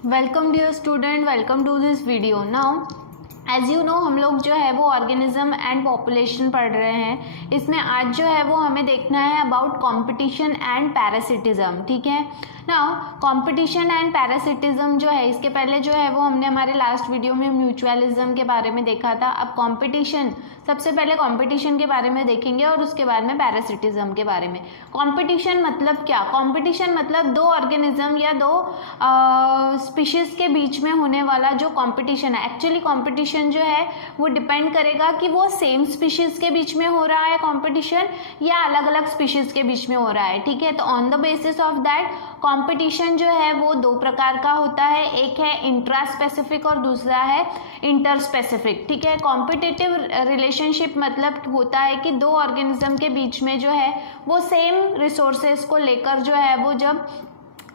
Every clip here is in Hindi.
Welcome dear student, welcome to this video. Now as you know हम लोग जो है वो ऑर्गेनिज्म एंड पॉपुलेशन पढ़ रहे हैं। इसमें आज जो है वो हमें देखना है अबाउट कंपटीशन एंड पैरासिटिज्म। ठीक है, नाउ कंपटीशन एंड पैरासिटिज्म जो है, इसके पहले जो है वो हमने हमारे लास्ट वीडियो में म्यूचुअलिज्म के बारे में देखा था। अब कंपटीशन, सबसे पहले कंपटीशन के बारे में देखेंगे और उसके बाद में पैरासिटिज्म के बारे में। कंपटीशन मतलब क्या? कंपटीशन मतलब दो ऑर्गेनिज्म या दो स्पीशीज के बीच में होने वाला जो कंपटीशन है। एक्चुअली कंपटीशन जो है वो डिपेंड करेगा कि वो सेम स्पीशीज के बीच में हो रहा है कंपटीशन या अलग अलग स्पीशीज के बीच में हो रहा है। ठीक है, तो on the basis of that competition जो है वो दो प्रकार का होता है, एक है इंट्रा स्पेसिफिक और दूसरा है इंटर स्पेसिफिक। ठीक है, कॉम्पिटिटिव रिलेशनशिप मतलब होता है कि दो ऑर्गेनिज्म के बीच में जो है वो सेम रिसोर्सेज को लेकर जो है वो जब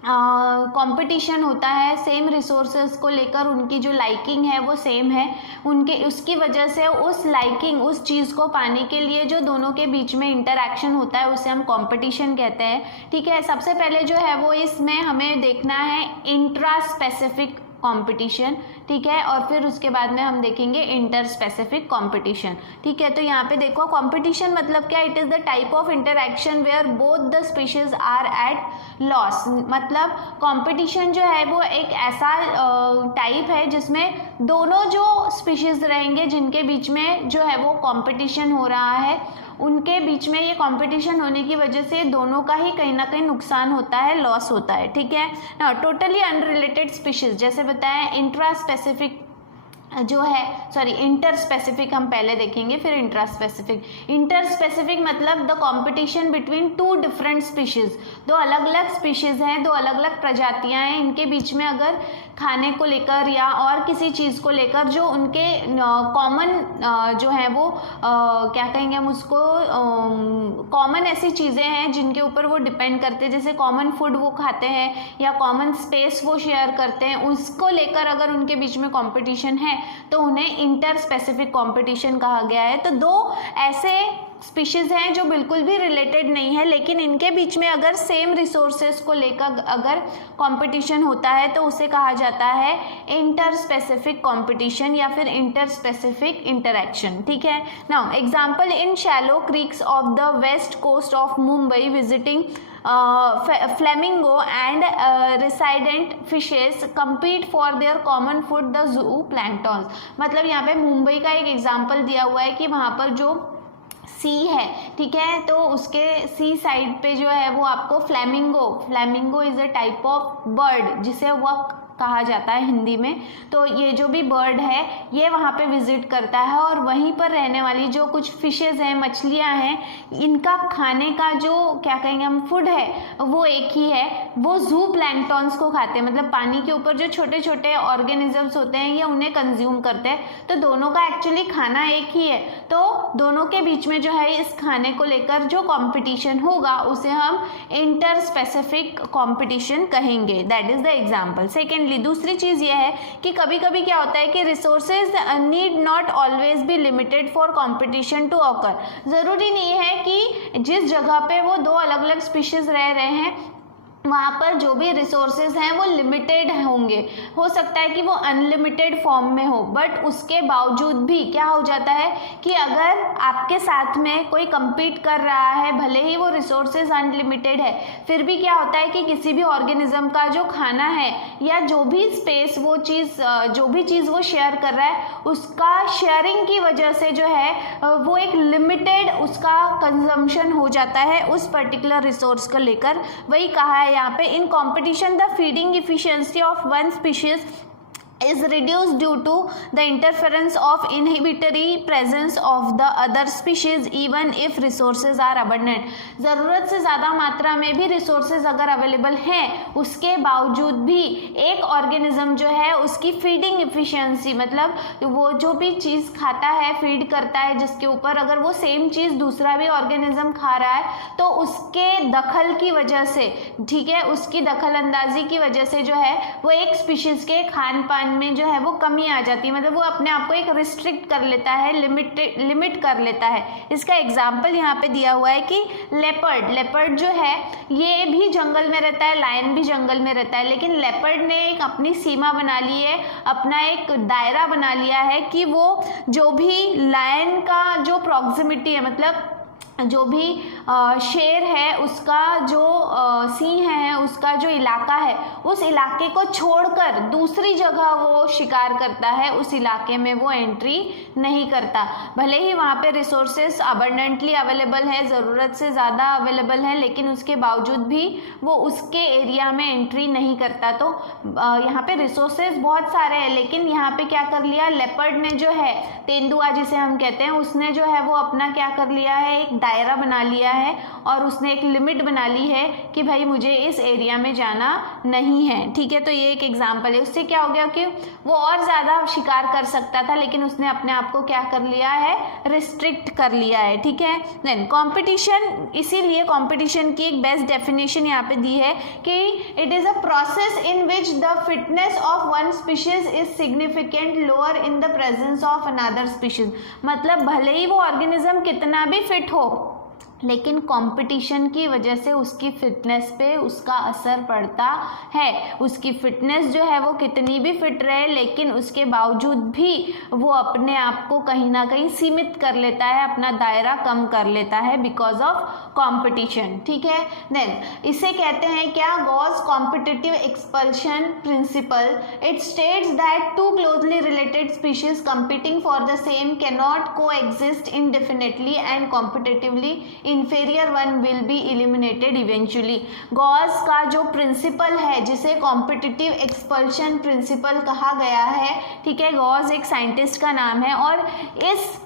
कंपटीशन होता है, सेम रिसोर्सेज को लेकर उनकी जो लाइकिंग है वो सेम है, उनके उसकी वजह से उस लाइकिंग, उस चीज़ को पाने के लिए जो दोनों के बीच में इंटरैक्शन होता है उसे हम कंपटीशन कहते हैं। ठीक है, सबसे पहले जो है वो इसमें हमें देखना है इंट्रा स्पेसिफिक कंपटीशन। ठीक है, और फिर उसके बाद में हम देखेंगे इंटर स्पेसिफिक कंपटीशन। ठीक है, तो यहाँ पे देखो कंपटीशन मतलब क्या? It is the type of interaction where both the species are at loss. मतलब कंपटीशन जो है वो एक ऐसा टाइप है जिसमें दोनों जो स्पीशीज रहेंगे जिनके बीच में जो है वो कंपटीशन हो रहा है, उनके बीच में ये कंपटीशन होने की वजह से दोनों का ही कहीं ना कहीं नुकसान होता है, लॉस होता है। ठीक है ना, टोटली अनरिलेटेड स्पीशीज जैसे बताया इंट्रा स्पेसिफिक जो है, सॉरी इंटर स्पेसिफिक हम पहले देखेंगे फिर इंट्रा स्पेसिफिक। इंटर स्पेसिफिक मतलब the competition between two different species, दो अलग अलग स्पीशीज हैं, दो अलग अलग प्रजातियां हैं, इनके बीच में अगर खाने को लेकर या और किसी चीज़ को लेकर जो उनके कॉमन जो है वो क्या कहेंगे हम उसको, कॉमन ऐसी चीज़ें हैं जिनके ऊपर वो डिपेंड करते हैं, जैसे कॉमन फूड वो खाते हैं या कॉमन स्पेस वो शेयर करते हैं, उसको लेकर अगर उनके बीच में कंपटीशन है तो उन्हें इंटर स्पेसिफिक कंपटीशन कहा गया है। तो दो ऐसे स्पीशीज हैं जो बिल्कुल भी रिलेटेड नहीं है, लेकिन इनके बीच में अगर सेम रिसोर्सेज को लेकर अगर कंपटीशन होता है तो उसे कहा जाता है इंटर स्पेसिफिक कंपटीशन या फिर इंटर स्पेसिफिक इंटरैक्शन। ठीक है, now example in shallow creeks of the west coast of Mumbai visiting flamingo and resident fishes compete for their common food the zooplanktons। मतलब यहाँ पे मुंबई का एक एग्जाम्पल दिया हुआ है कि वहाँ पर जो सी है, ठीक है, तो उसके सी साइड पे जो है वो आपको flamingo is a type of bird जिसे वह कहा जाता है हिंदी में। तो ये जो भी बर्ड है ये वहाँ पे विजिट करता है और वहीं पर रहने वाली जो कुछ फिशेज हैं, मछलियाँ हैं, इनका खाने का जो क्या कहेंगे हम फूड है वो एक ही है, वो जू प्लैंक्टॉन्स को खाते हैं। मतलब पानी के ऊपर जो छोटे छोटे ऑर्गेनिजम्स होते हैं ये उन्हें कंज्यूम करते हैं। तो दोनों का एक्चुअली खाना एक ही है, तो दोनों के बीच में जो है इस खाने को लेकर जो कॉम्पिटिशन होगा उसे हम इंटर स्पेसिफिक कॉम्पिटिशन कहेंगे। That is the example. Secondly दूसरी चीज ये है कि कभी कभी क्या होता है कि resources need not always be limited for competition to occur. जरूरी नहीं है कि जिस जगह पे वो दो अलग अलग स्पीशीज रह रहे हैं वहाँ पर जो भी रिसोर्सेज हैं वो लिमिटेड होंगे, हो सकता है कि वो अनलिमिटेड फॉर्म में हो, बट उसके बावजूद भी क्या हो जाता है कि अगर आपके साथ में कोई compete कर रहा है, भले ही वो रिसोर्सेज अनलिमिटेड है, फिर भी क्या होता है कि किसी भी ऑर्गेनिज्म का जो खाना है या जो भी स्पेस वो चीज़ जो भी चीज़ वो शेयर कर रहा है उसका शेयरिंग की वजह से जो है वो एक लिमिटेड उसका कंजम्पशन हो जाता है उस पर्टिकुलर रिसोर्स को लेकर। वही कहा है यहाँ पे, इन competition the feeding efficiency of one species is reduced due to the interference of inhibitory presence of the other species even if resources are abundant। ज़रूरत से ज़्यादा मात्रा में भी रिसोर्सेज अगर अवेलेबल हैं उसके बावजूद भी एक ऑर्गेनिज्म जो है उसकी फीडिंग इफिशियंसी, मतलब वो जो भी चीज़ खाता है, फीड करता है जिसके ऊपर, अगर वो सेम चीज़ दूसरा भी ऑर्गेनिज्म खा रहा है तो उसके दखल की वजह से, ठीक है, उसकी दखल अंदाजी की वजह से जो है वो एक स्पीशीज़ के खान पान में जो है वो कमी आ जाती है, मतलब वो अपने आप को एक रिस्ट्रिक्ट कर लेता है, लिमिट कर लेता है। इसका एग्जाम्पल यहाँ पे दिया हुआ है कि लेपर्ड जो है ये भी जंगल में रहता है, लायन भी जंगल में रहता है, लेकिन लेपर्ड ने एक अपनी सीमा बना ली है, अपना एक दायरा बना लिया है कि वो जो भी लायन का जो प्रॉक्सिमिटी है, मतलब जो भी शेर है उसका जो सिंह है, उसका जो इलाका है, उस इलाके को छोड़कर दूसरी जगह वो शिकार करता है, उस इलाके में वो एंट्री नहीं करता। भले ही वहाँ पे रिसोर्सेस अबंडेंटली अवेलेबल है, ज़रूरत से ज़्यादा अवेलेबल है, लेकिन उसके बावजूद भी वो उसके एरिया में एंट्री नहीं करता। तो यहाँ पे रिसोर्सेस बहुत सारे हैं, लेकिन यहाँ पे क्या कर लिया लेपर्ड ने, जो है तेंदुआ जिसे हम कहते हैं, उसने जो है वो अपना क्या कर लिया है, एक दायरा बना लिया है और उसने एक लिमिट बना ली है कि भाई मुझे इस एरिया में जाना नहीं है। ठीक है, तो ये एक एग्जांपल है। उससे क्या हो गया कि वो और ज़्यादा शिकार कर सकता था, लेकिन उसने अपने आप को क्या कर लिया है, रिस्ट्रिक्ट कर लिया है। ठीक है, देन कंपटीशन, इसीलिए कंपटीशन की एक बेस्ट डेफिनेशन यहाँ पे दी है कि it is a process in which the fitness of one species is significant lower in the presence of another species. मतलब भले ही वो ऑर्गेनिज्म कितना भी फिट हो, लेकिन कंपटीशन की वजह से उसकी फिटनेस पे उसका असर पड़ता है। उसकी फिटनेस जो है वो कितनी भी फिट रहे, लेकिन उसके बावजूद भी वो अपने आप को कहीं ना कहीं सीमित कर लेता है, अपना दायरा कम कर लेता है बिकॉज ऑफ कंपटीशन। ठीक है, देन इसे कहते हैं क्या, Gause competitive expulsion principle. It states that two closely related species competing for the same can not coexist indefinitely and competitively, inferior one will be eliminated eventually। Gause का जो प्रिंसिपल है, जिसे कॉम्पिटिटिव एक्सपल्शन प्रिंसिपल कहा गया है, ठीक है, गॉस एक साइंटिस्ट का नाम है, और इस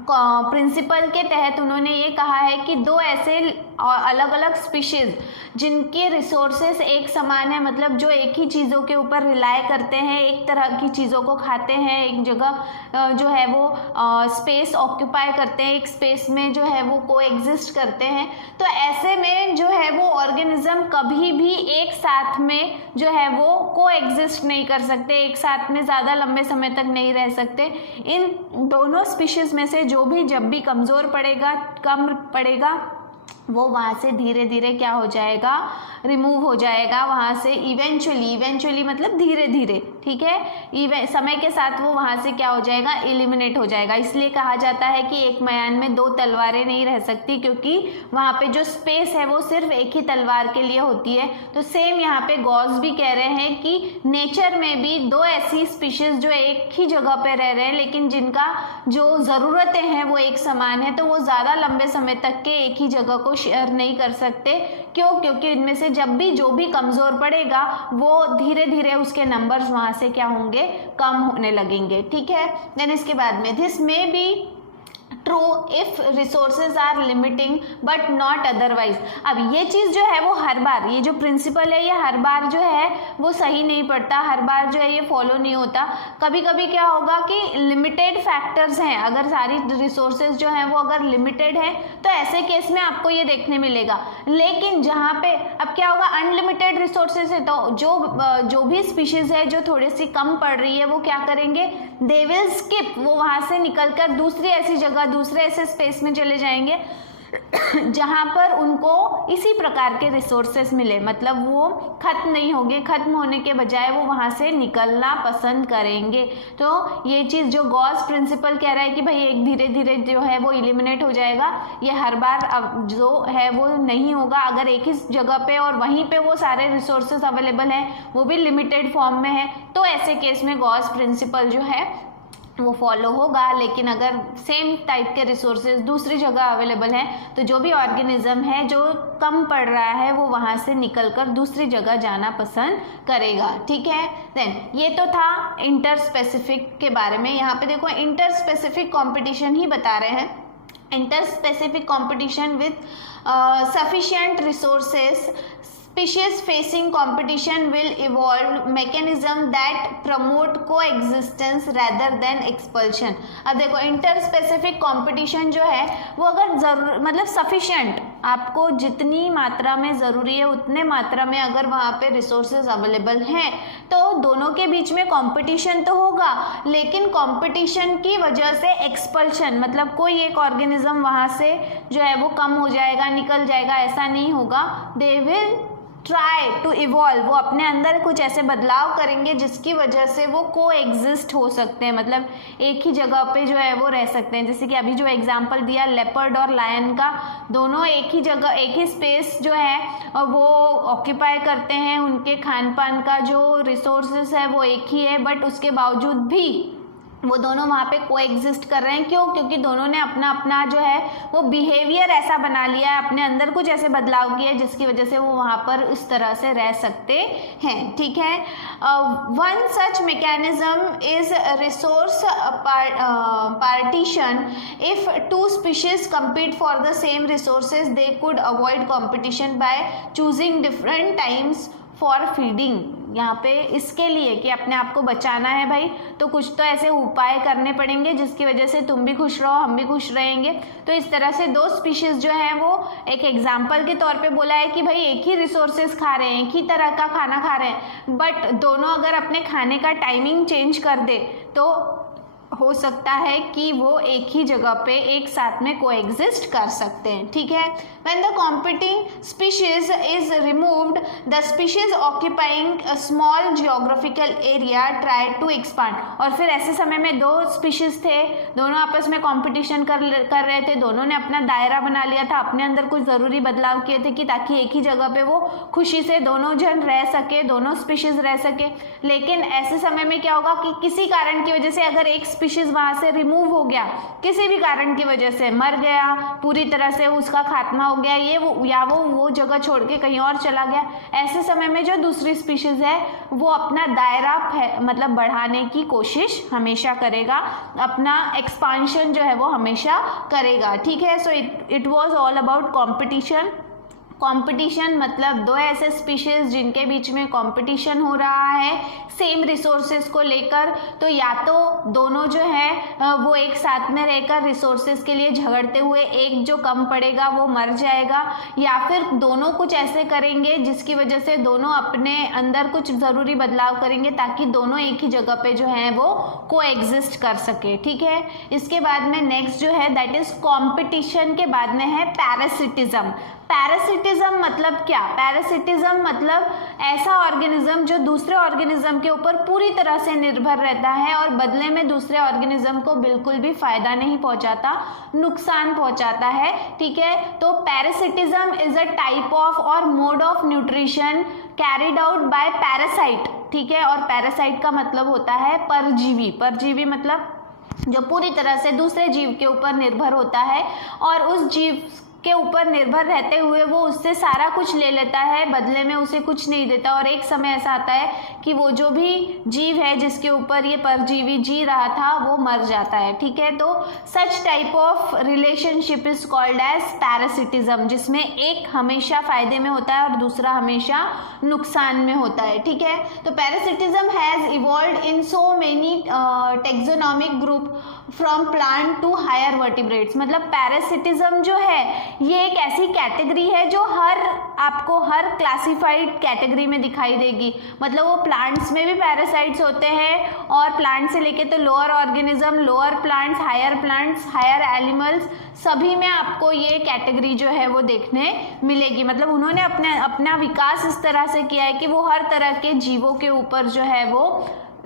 प्रिंसिपल के तहत उन्होंने ये कहा है कि दो ऐसे अलग अलग स्पीशीज जिनके रिसोर्सेस एक समान है, मतलब जो एक ही चीज़ों के ऊपर रिलाय करते हैं, एक तरह की चीज़ों को खाते हैं, एक जगह जो है वो स्पेस ऑक्यूपाई करते हैं, एक स्पेस में जो है वो को एग्जिस्ट करते हैं, तो ऐसे में जो है वो ऑर्गेनिज्म कभी भी एक साथ में जो है वो को एग्जिस्ट नहीं कर सकते, एक साथ में ज़्यादा लंबे समय तक नहीं रह सकते। इन दोनों स्पीशीज़ में से जो भी जब भी कमज़ोर पड़ेगा, कम पड़ेगा, वो वहाँ से धीरे धीरे क्या हो जाएगा, रिमूव हो जाएगा वहाँ से, इवेंचुअली मतलब धीरे धीरे। ठीक है, समय के साथ वो वहाँ से क्या हो जाएगा, एलिमिनेट हो जाएगा। इसलिए कहा जाता है कि एक मैदान में दो तलवारें नहीं रह सकती, क्योंकि वहाँ पे जो स्पेस है वो सिर्फ एक ही तलवार के लिए होती है। तो सेम यहाँ पे गॉस भी कह रहे हैं कि नेचर में भी दो ऐसी स्पीशीज जो एक ही जगह पे रह रहे हैं, लेकिन जिनका जो ज़रूरतें हैं वो एक समान है, तो वो ज़्यादा लंबे समय तक के एक ही जगह को शेयर नहीं कर सकते। क्यों? क्योंकि इनमें से जब भी जो भी कमज़ोर पड़ेगा, वो धीरे धीरे उसके नंबर्स वहाँ से क्या होंगे, कम होने लगेंगे। ठीक है, देन इसके बाद में this may be true if resources are limiting but not otherwise. अब ये चीज़ जो है वो हर बार, ये जो प्रिंसिपल है ये हर बार जो है वो सही नहीं पड़ता, हर बार जो है ये फॉलो नहीं होता। कभी कभी क्या होगा कि लिमिटेड फैक्टर्स हैं, अगर सारी रिसोर्सेज जो हैं वो अगर लिमिटेड है तो ऐसे केस में आपको ये देखने मिलेगा। लेकिन जहाँ पे अब क्या होगा, अनलिमिटेड रिसोर्सेज है, तो जो भी स्पीशीज है जो थोड़ी सी कम पड़ रही है वो क्या करेंगे, दे विल स्किप, वो वहाँ से निकल कर दूसरी ऐसी जगह, दूसरे ऐसे स्पेस में चले जाएंगे जहाँ पर उनको इसी प्रकार के रिसोर्सेस मिले, मतलब वो खत्म नहीं होंगे, खत्म होने के बजाय वो वहाँ से निकलना पसंद करेंगे। तो ये चीज़ जो गॉस प्रिंसिपल कह रहा है कि भाई एक धीरे धीरे जो है वो एलिमिनेट हो जाएगा, ये हर बार अब जो है वो नहीं होगा। अगर एक ही जगह पे और वहीं पे वो सारे रिसोर्सेस अवेलेबल हैं, वो भी लिमिटेड फॉर्म में है, तो ऐसे केस में गॉस प्रिंसिपल जो है वो फॉलो होगा। लेकिन अगर सेम टाइप के रिसोर्सेज दूसरी जगह अवेलेबल हैं, तो जो भी ऑर्गेनिज्म है जो कम पड़ रहा है वो वहाँ से निकलकर दूसरी जगह जाना पसंद करेगा। ठीक है, देन ये तो था इंटर स्पेसिफिक के बारे में। यहाँ पे देखो इंटर स्पेसिफिक कॉम्पिटिशन ही बता रहे हैं। Inter specific competition with sufficient resources, species facing competition will evolve mechanism that promote coexistence rather than expulsion। अब देखो इंटर स्पेसिफिक कंपटीशन जो है वो अगर मतलब सफिशिएंट आपको जितनी मात्रा में ज़रूरी है उतने मात्रा में अगर वहाँ पे रिसोर्सेज अवेलेबल हैं तो दोनों के बीच में कंपटीशन तो होगा, लेकिन कंपटीशन की वजह से एक्सपल्शन मतलब कोई एक ऑर्गेनिज्म वहाँ से जो है वो कम हो जाएगा, निकल जाएगा, ऐसा नहीं होगा। They will try to evolve, वो अपने अंदर कुछ ऐसे बदलाव करेंगे जिसकी वजह से वो को एग्जिस्ट हो सकते हैं, मतलब एक ही जगह पे जो है वो रह सकते हैं। जैसे कि अभी जो एग्जांपल दिया लेपर्ड और लायन का, दोनों एक ही जगह एक ही स्पेस जो है वो ऑक्यूपाई करते हैं, उनके खान पान का जो रिसोर्सेस है वो एक ही है, बट उसके बावजूद भी वो दोनों वहाँ पे कोएग्जिस्ट कर रहे हैं। क्यों? क्योंकि दोनों ने अपना अपना जो है वो बिहेवियर ऐसा बना लिया है, अपने अंदर कुछ ऐसे बदलाव किए जिसकी वजह से वो वहाँ पर इस तरह से रह सकते हैं। ठीक है, one such mechanism is resource partition. If two species compete for the same resources they could avoid competition by choosing different times for feeding. यहाँ पे इसके लिए कि अपने आप को बचाना है भाई, तो कुछ तो ऐसे उपाय करने पड़ेंगे जिसकी वजह से तुम भी खुश रहो, हम भी खुश रहेंगे। तो इस तरह से दो स्पीशीज जो है वो एक एग्जाम्पल के तौर पे बोला है कि भाई एक ही रिसोर्सेज खा रहे हैं, एक ही तरह का खाना खा रहे हैं, बट दोनों अगर अपने खाने का टाइमिंग चेंज कर दे तो हो सकता है कि वो एक ही जगह पे एक साथ में कोएग्जिस्ट कर सकते हैं। ठीक है, when the competing species is removed, the species occupying a small geographical area try to expand। और फिर ऐसे समय में दो स्पीशीज थे, दोनों आपस में कंपटीशन कर रहे थे, दोनों ने अपना दायरा बना लिया था, अपने अंदर कुछ ज़रूरी बदलाव किए थे कि ताकि एक ही जगह पे वो खुशी से दोनों जन रह सके, दोनों स्पीशीज रह सके। लेकिन ऐसे समय में क्या होगा कि किसी कारण की वजह से अगर एक स्पीशीज वहाँ से रिमूव हो गया, किसी भी कारण की वजह से मर गया, पूरी तरह से उसका खात्मा हो गया, ये वो जगह छोड़ के कहीं और चला गया, ऐसे समय में जो दूसरी स्पीशीज है वो अपना दायरा मतलब बढ़ाने की कोशिश हमेशा करेगा, अपना एक्सपांशन जो है वो हमेशा करेगा। ठीक है, so it was all about competition. Competition मतलब दो ऐसे स्पीशीज जिनके बीच में कंपटीशन हो रहा है सेम रिसोर्सेज को लेकर, तो या तो दोनों जो है वो एक साथ में रहकर रिसोर्सेज के लिए झगड़ते हुए एक जो कम पड़ेगा वो मर जाएगा, या फिर दोनों कुछ ऐसे करेंगे जिसकी वजह से दोनों अपने अंदर कुछ ज़रूरी बदलाव करेंगे ताकि दोनों एक ही जगह पे जो है वो कोएग्जिस्ट कर सके। ठीक है, इसके बाद में नेक्स्ट जो है दैट इज कंपटीशन के बाद में है पैरासिटिज्म। पैरासिटिज्म मतलब क्या? पैरासिटिज्म मतलब ऐसा ऑर्गेनिज्म जो दूसरे ऑर्गेनिज्म के ऊपर पूरी तरह से निर्भर रहता है और बदले में दूसरे ऑर्गेनिज्म को बिल्कुल भी फायदा नहीं पहुंचाता, नुकसान पहुंचाता है। ठीक है, तो parasitism is a type of और mode of nutrition carried out by parasite. ठीक है, और पैरासाइट का मतलब होता है परजीवी। परजीवी मतलब जो पूरी तरह से दूसरे जीव के ऊपर निर्भर होता है और उस जीव के ऊपर निर्भर रहते हुए वो उससे सारा कुछ ले लेता है, बदले में उसे कुछ नहीं देता, और एक समय ऐसा आता है कि वो जो भी जीव है जिसके ऊपर ये परजीवी जी रहा था वो मर जाता है। ठीक है, तो such type of relationship is called as parasitism, जिसमें एक हमेशा फायदे में होता है और दूसरा हमेशा नुकसान में होता है। ठीक है, तो parasitism has evolved in so many taxonomic group from plant to higher vertebrates. मतलब पैरासिटिज्म जो है ये एक ऐसी कैटेगरी है जो आपको हर क्लासिफाइड कैटेगरी में दिखाई देगी। मतलब वो प्लांट्स में भी पैरासाइट्स होते हैं और प्लांट से लेके तो lower organism, lower plants, higher animals, सभी में आपको ये कैटेगरी जो है वो देखने मिलेगी। मतलब उन्होंने अपना विकास इस तरह से किया है कि वो हर तरह के जीवों के ऊपर जो है वो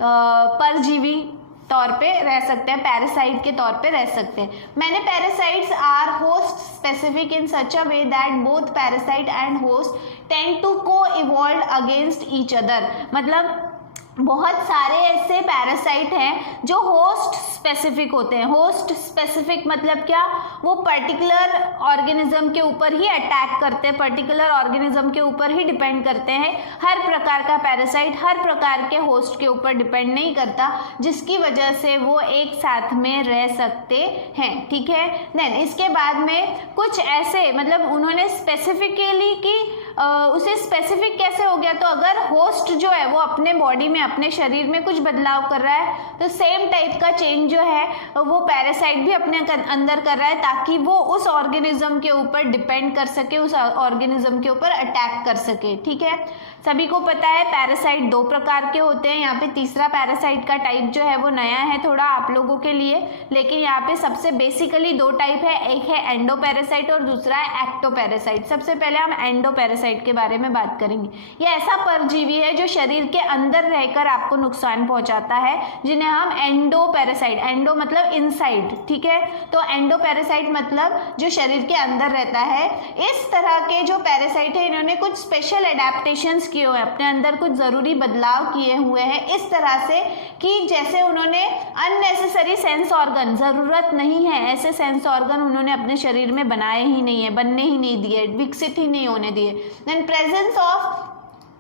परजीवी तौर पे रह सकते हैं, पैरासाइट के तौर पे रह सकते हैं। Many parasites are host specific in such a way that both parasite and host tend to coevolve against each other. मतलब बहुत सारे ऐसे पैरासाइट हैं जो होस्ट स्पेसिफिक होते हैं। होस्ट स्पेसिफिक मतलब क्या? वो पर्टिकुलर ऑर्गेनिज्म के ऊपर ही अटैक करते हैं, पर्टिकुलर ऑर्गेनिज्म के ऊपर ही डिपेंड करते हैं। हर प्रकार का पैरासाइट हर प्रकार के होस्ट के ऊपर डिपेंड नहीं करता, जिसकी वजह से वो एक साथ में रह सकते हैं। ठीक है, देन इसके बाद में कुछ ऐसे मतलब उन्होंने स्पेसिफिकली कि उसे स्पेसिफिक कैसे हो गया, तो अगर होस्ट जो है वो अपने बॉडी में, अपने शरीर में कुछ बदलाव कर रहा है तो सेम टाइप का चेंज जो है वो पैरासाइट भी अपने अंदर कर रहा है, ताकि वो उस ऑर्गेनिज्म के ऊपर डिपेंड कर सके, उस ऑर्गेनिज्म के ऊपर अटैक कर सके। ठीक है, सभी को पता है पैरासाइट 2 प्रकार के होते हैं। यहाँ पे तीसरा पैरासाइट का टाइप जो है वो नया है थोड़ा आप लोगों के लिए, लेकिन यहाँ पे सबसे बेसिकली 2 टाइप है, एक है एंडोपैरासाइट और दूसरा है एक्टोपैरासाइट। सबसे पहले हम एंडोपैरासाइट के बारे में बात करेंगे। यह ऐसा परजीवी है जो शरीर के अंदर रहकर आपको नुकसान पहुंचाता है, जिन्हें हम एंडोपैरासाइट, एंडो मतलब इनसाइड, ठीक है, तो एंडोपैरासाइट मतलब जो शरीर के अंदर रहता है। इस तरह के जो पैरासाइट है इन्होंने कुछ स्पेशल एडेप्टेशंस किए हुए हैं, अपने अंदर कुछ जरूरी बदलाव किए हुए हैं इस तरह से कि जैसे उन्होंने अननेसेसरी सेंस ऑर्गन, जरूरत नहीं है ऐसे सेंस ऑर्गन उन्होंने अपने शरीर में बनाए ही नहीं है, बनने ही नहीं दिए, विकसित ही नहीं होने दिए। Then presence of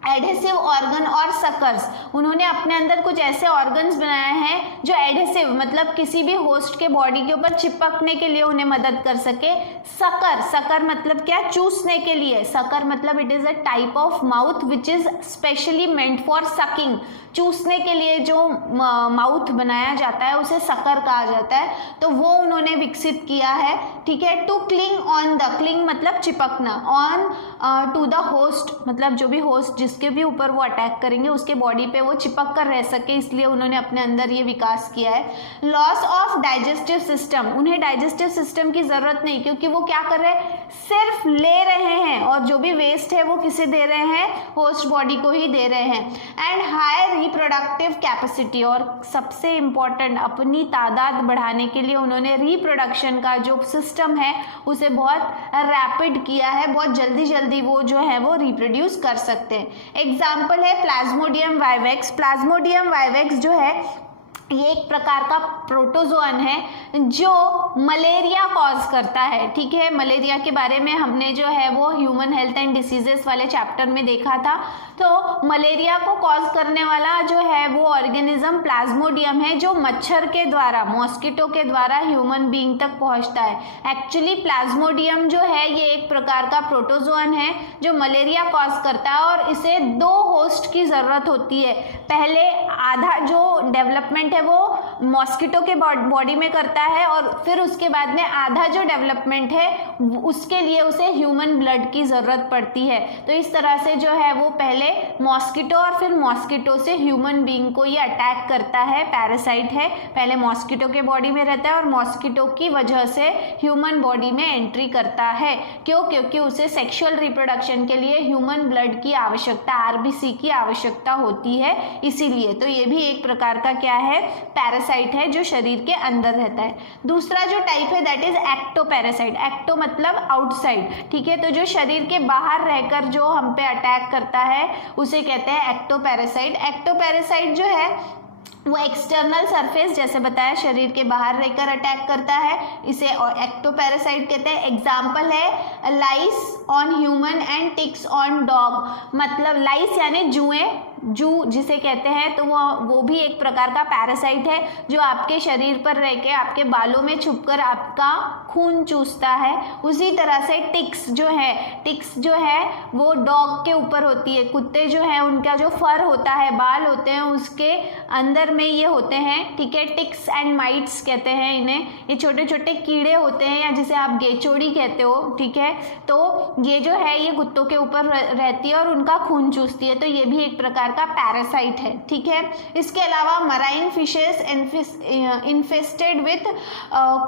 adhesive organ और सकर्स, उन्होंने अपने अंदर कुछ ऐसे ऑर्गन्स बनाए हैं जो एडहेसिव मतलब किसी भी होस्ट के बॉडी के ऊपर चिपकने के लिए उन्हें मदद कर सके। सकर, सकर मतलब क्या, चूसने के लिए। सकर मतलब it is a type of mouth which is specially meant for sucking, चूसने के लिए जो माउथ बनाया जाता है उसे सकर कहा जाता है, तो वो उन्होंने विकसित किया है। ठीक है, to cling on the, cling मतलब चिपकना, ऑन टू द होस्ट मतलब जो भी होस्ट जिसके भी ऊपर वो अटैक करेंगे उसके बॉडी पे वो चिपक कर रह सके, इसलिए उन्होंने अपने अंदर ये विकास किया है। लॉस ऑफ डाइजेस्टिव सिस्टम, उन्हें डाइजेस्टिव सिस्टम की जरूरत नहीं, क्योंकि वो क्या कर रहे हैं, सिर्फ ले रहे हैं और जो भी वेस्ट है वो किसे दे रहे हैं, होस्ट बॉडी को ही दे रहे हैं। एंड हाई रिप्रोडक्टिव कैपेसिटी, और सबसे इंपॉर्टेंट अपनी तादाद बढ़ाने के लिए उन्होंने रिप्रोडक्शन का जो सिस्टम है उसे बहुत रैपिड किया है, बहुत जल्दी जल्दी वो जो है वो रिप्रोड्यूस कर सकते हैं। एग्जाम्पल है प्लाज्मोडियम वाइवेक्स। प्लाज्मोडियम वाइवेक्स जो है ये एक प्रकार का प्रोटोजोअन है जो मलेरिया कॉज करता है। ठीक है, मलेरिया के बारे में हमने जो है वो ह्यूमन हेल्थ एंड डिसीजेस वाले चैप्टर में देखा था। तो मलेरिया को कॉज करने वाला जो है वो ऑर्गेनिज्म प्लाज्मोडियम है, जो मच्छर के द्वारा, मॉस्किटो के द्वारा ह्यूमन बीइंग तक पहुंचता है। एक्चुअली प्लाज्मोडियम जो है ये एक प्रकार का प्रोटोजोअन है जो मलेरिया कॉज करता है और इसे 2 होस्ट की जरूरत होती है। पहले आधा जो डेवलपमेंट है वो मॉस्किटो के बॉडी में करता है और फिर उसके बाद में आधा जो डेवलपमेंट है उसके लिए उसे ह्यूमन ब्लड की जरूरत पड़ती है। तो इस तरह से जो है वो पहले मॉस्किटो और फिर मॉस्किटो से ह्यूमन बीइंग को ये अटैक करता है, पैरासाइट है, पहले मॉस्किटो के बॉडी में रहता है और मॉस्किटो की वजह से ह्यूमन बॉडी में एंट्री करता है। क्यों? क्योंकि उसे सेक्सुअल रिप्रोडक्शन के लिए ह्यूमन ब्लड की आवश्यकता, आरबीसी की आवश्यकता होती है, इसीलिए। तो ये भी एक प्रकार का क्या है, पैरासाइट है जो शरीर के अंदर रहता है। दूसरा जो टाइप है दैट इज एक्टोपैरासाइट। एक्टो मतलब आउटसाइड, ठीक है, तो जो शरीर के बाहर रहकर जो हम पे अटैक करता है उसे कहते हैं एक्टोपैरासाइट। एक्टोपैरासाइट जो है वो एक्सटर्नल सरफेस, जैसे बताया, शरीर के बाहर रहकर अटैक करता है, इसे एक्टोपैरासाइट कहते हैं। एग्जाम्पल है lice on human and ticks on dog, मतलब लाइस यानी जुएं, जू जिसे कहते हैं, तो वो भी एक प्रकार का पैरासाइट है जो आपके शरीर पर रह के आपके बालों में छुपकर आपका खून चूसता है। उसी तरह से टिक्स जो है, टिक्स जो है वो डॉग के ऊपर होती है। कुत्ते जो है उनका जो फर होता है, बाल होते हैं, उसके अंदर में ये होते हैं। ठीक है, टिक्स एंड माइट्स कहते हैं इन्हें। ये छोटे छोटे कीड़े होते हैं या जिसे आप गेचोड़ी कहते हो। ठीक है, तो ये जो है ये कुत्तों के ऊपर रहती है और उनका खून चूसती है, तो ये भी एक प्रकार का पैरासाइट है। ठीक है, इसके अलावा मराइन फिशेस इन्फेस्टेड विथ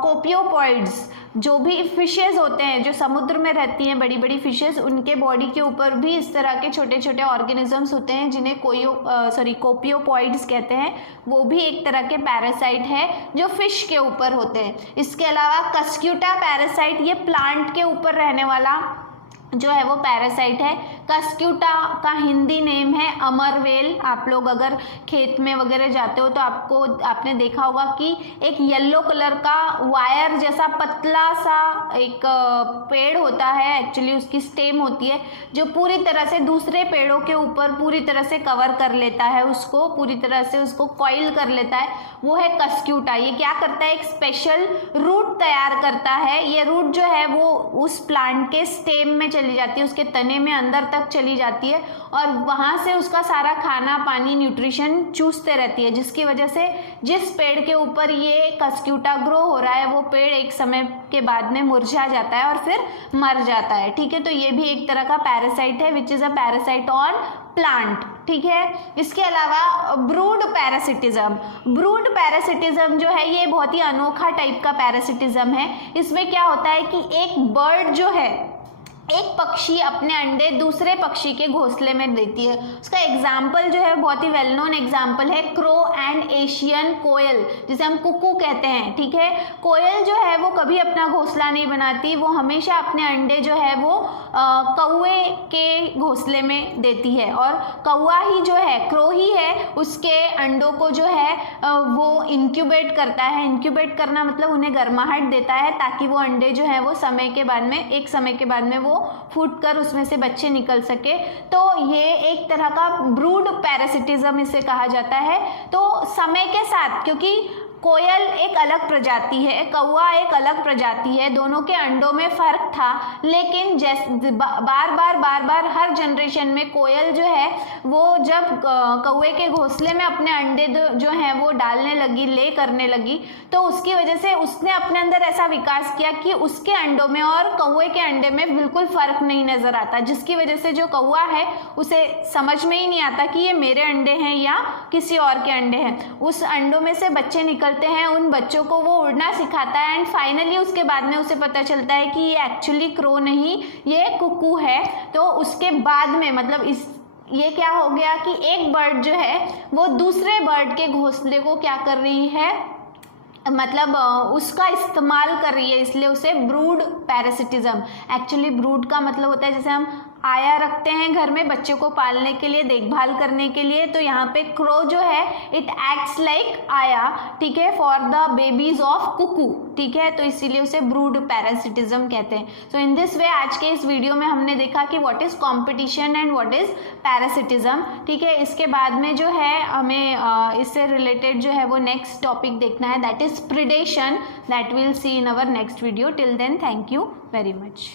कोपियोपॉइड्स, जो भी फिशेस होते हैं जो समुद्र में रहती हैं, बड़ी बड़ी फिशेस, उनके बॉडी के ऊपर भी इस तरह के छोटे छोटे ऑर्गेनिजम्स होते हैं जिन्हें कोपियोपॉइड्स कहते हैं। वो भी एक तरह के पैरासाइट है जो फिश के ऊपर होते हैं। इसके अलावा कस्क्यूटा पैरासाइट, ये प्लांट के ऊपर रहने वाला जो है वो पैरासाइट है। कस्क्यूटा का हिंदी नेम है अमरवेल। आप लोग अगर खेत में वगैरह जाते हो तो आपने देखा होगा कि एक येलो कलर का वायर जैसा पतला सा एक पेड़ होता है, एक्चुअली उसकी स्टेम होती है, जो पूरी तरह से दूसरे पेड़ों के ऊपर पूरी तरह से कवर कर लेता है, उसको पूरी तरह से उसको कॉइल कर लेता है, वो है कस्क्यूटा। ये क्या करता है, एक स्पेशल रूट तैयार करता है। ये रूट जो है वो उस प्लांट के स्टेम में चले चली जाती है, उसके तने में अंदर तक चली जाती है और वहाँ से उसका सारा खाना पानी न्यूट्रिशन चूसते रहती है, जिसकी वजह से जिस पेड़ के ऊपर ये कस्क्यूटा ग्रो हो रहा है वो पेड़ एक समय के बाद में मुरझा जाता है और फिर मर जाता है। ठीक है, तो ये भी एक तरह का पैरासाइट है which is a parasite on plant. ठीक है, इसके अलावा ब्रूड पैरासिटिज्म जो है ये बहुत ही अनोखा टाइप का पैरासिटिज्म है। इसमें क्या होता है कि एक बर्ड जो है, एक पक्षी अपने अंडे दूसरे पक्षी के घोंसले में देती है। उसका एग्जाम्पल जो है बहुत ही वेल नोन एग्जाम्पल है क्रो एंड एशियन कोयल, जिसे हम कुकू कहते हैं। ठीक है, कोयल जो है वो कभी अपना घोंसला नहीं बनाती, वो हमेशा अपने अंडे जो है वो कौवे के घोंसले में देती है और कौवा ही जो है, क्रो ही है, उसके अंडों को जो है वो इंक्यूबेट करता है। इंक्यूबेट करना मतलब उन्हें गर्माहट देता है ताकि वो अंडे जो है वो एक समय के बाद में वो फूट कर उसमें से बच्चे निकल सके। तो ये एक तरह का ब्रूड पैरासिटिज्म इसे कहा जाता है। तो समय के साथ, क्योंकि कोयल एक अलग प्रजाति है, कौवा एक अलग प्रजाति है, दोनों के अंडों में फर्क था, लेकिन बार बार हर जनरेशन में कोयल जो है वो जब कौवे के घोंसले में अपने अंडे जो हैं वो डालने लगी, ले करने लगी, तो उसकी वजह से उसने अपने अंदर ऐसा विकास किया कि उसके अंडों में और कौवे के अंडे में बिल्कुल फर्क नहीं नजर आता, जिसकी वजह से जो कौवा है उसे समझ में ही नहीं आता कि ये मेरे अंडे हैं या किसी और के अंडे हैं। उस अंडों में से बच्चे निकलते हैं, उन बच्चों को वो उड़ना सिखाता है एंड फाइनली उसके बाद में उसे पता चलता है कि ये एक्चुअली क्रो नहीं, ये कुकू है। तो उसके बाद में मतलब ये क्या हो गया कि एक बर्ड जो है वो दूसरे बर्ड के घोंसले को क्या कर रही है, मतलब उसका इस्तेमाल कर रही है, इसलिए उसे ब्रूड पैरासिटिज्म। एक्चुअली ब्रूड का मतलब होता है जैसे हम आया रखते हैं घर में बच्चों को पालने के लिए, देखभाल करने के लिए, तो यहाँ पे क्रो जो है इट एक्ट्स लाइक आया, ठीक है, for the babies of cuckoo. ठीक है, तो इसीलिए उसे ब्रूड पैरासिटिज्म कहते हैं। सो इन दिस वे आज के इस वीडियो में हमने देखा कि what is competition and what is parasitism. ठीक है, इसके बाद में जो है हमें इससे रिलेटेड जो है वो नेक्स्ट टॉपिक देखना है, that is predation, that will see in our next video. Till then thank you very much.